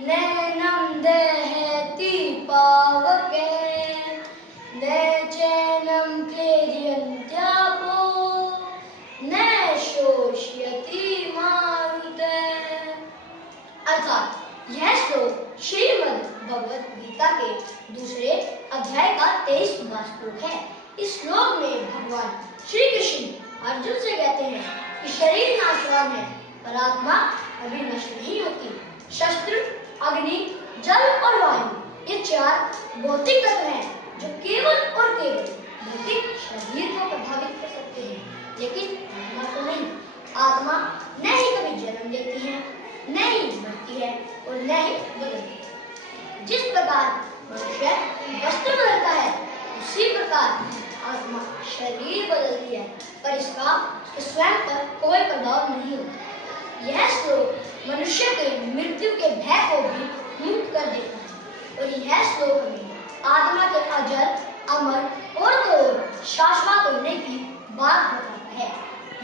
नैनम देहति पावके न चैनम क्लेदयन्त्यापो न शोष्यति मारुते। अर्थात यह श्लोक श्रीमद् भगवद गीता के दूसरे अध्याय का 23वां श्लोक है। इस श्लोक में भगवान श्री कृष्ण अर्जुन से कहते हैं कि शरीर नाशवान है पर आत्मा कभी नष्ट नहीं होती। शस्त्र, अग्नि, जल और वायु ये 4 भौतिक तत्व हैं जो केवल और केवल भौतिक शरीर को प्रभावित कर सकते हैं, लेकिन आत्मा को नहीं। आत्मा न ही कभी जन्म लेती है, न ही मरती है और न ही बदलती है। जिस प्रकार मनुष्य वस्त्र बदलता है उसी प्रकार आत्मा शरीर बदलती है, पर इसका स्वयं पर कोई प्रभाव नहीं होता। यह श्लोक मनुष्य के मृत्यु के भय को भी मुक्त कर देता है और यह श्लोक हमें आत्मा के अजर, अमर और तो शाश्वत होने की बात बताता है।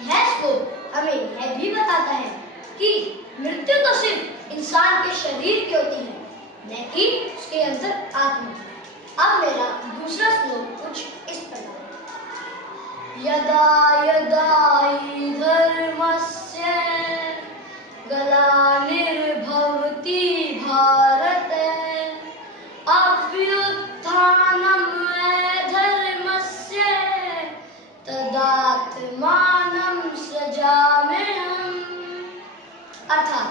यह श्लोक हमें यह भी बताता है कि मृत्यु तो सिर्फ इंसान के शरीर की होती है, न कि उसके अंदर आत्मा। अब मेरा दूसरा श्लोक कुछ इस प्रकार है। यदा यदा हि धर्मस्य ग्लानिर्भवति भारत अभ्युत्थानम् अधर्मस्य तदात्मानं सृजाम्यहम्। अर्थात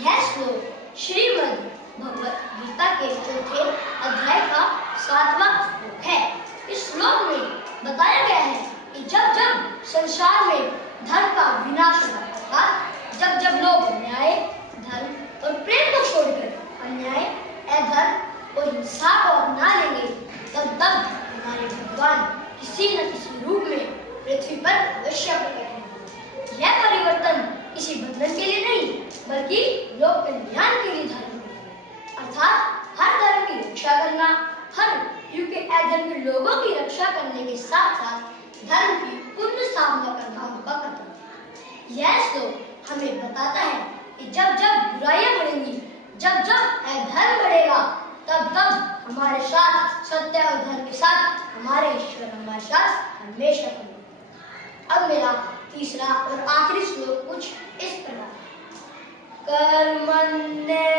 यह श्लोक श्रीमद् भगवद गीता के 4थे अध्याय का 7वां श्लोक है। इस श्लोक में बताया गया है कि जब जब संसार में धर्म का विनाश होगा, अर्थात जब जब लोग न्याय, धर्म और प्रेम को छोड़कर अन्याय, अधर्म और हिंसा को अपना लेंगे, तब तब हमारे भगवान किसी न किसी रूप में पृथ्वी पर अवश्य प्रकट होंगे। यह परिवर्तन किसी बंधन के लिए नहीं बल्कि लोक कल्याण के लिए धर्म है। अर्थात हर धर्म की रक्षा करना, हर युग के अधर्म के लोगों की रक्षा करने के साथ साथ धर्म की पुनः स्थापना करना उनका कर्तव्य है। यह श्लोक हमें बताता है कि जब जब बुराइयां बढ़ेंगी, जब जब अधर्म बढ़ेगा, तब तब हमारे साथ सत्य और धर्म के साथ हमारे ईश्वर हमारे साथ हमेशा खड़े। अब मेरा तीसरा और आखिरी श्लोक कुछ इस प्रकार। कर्मण्ये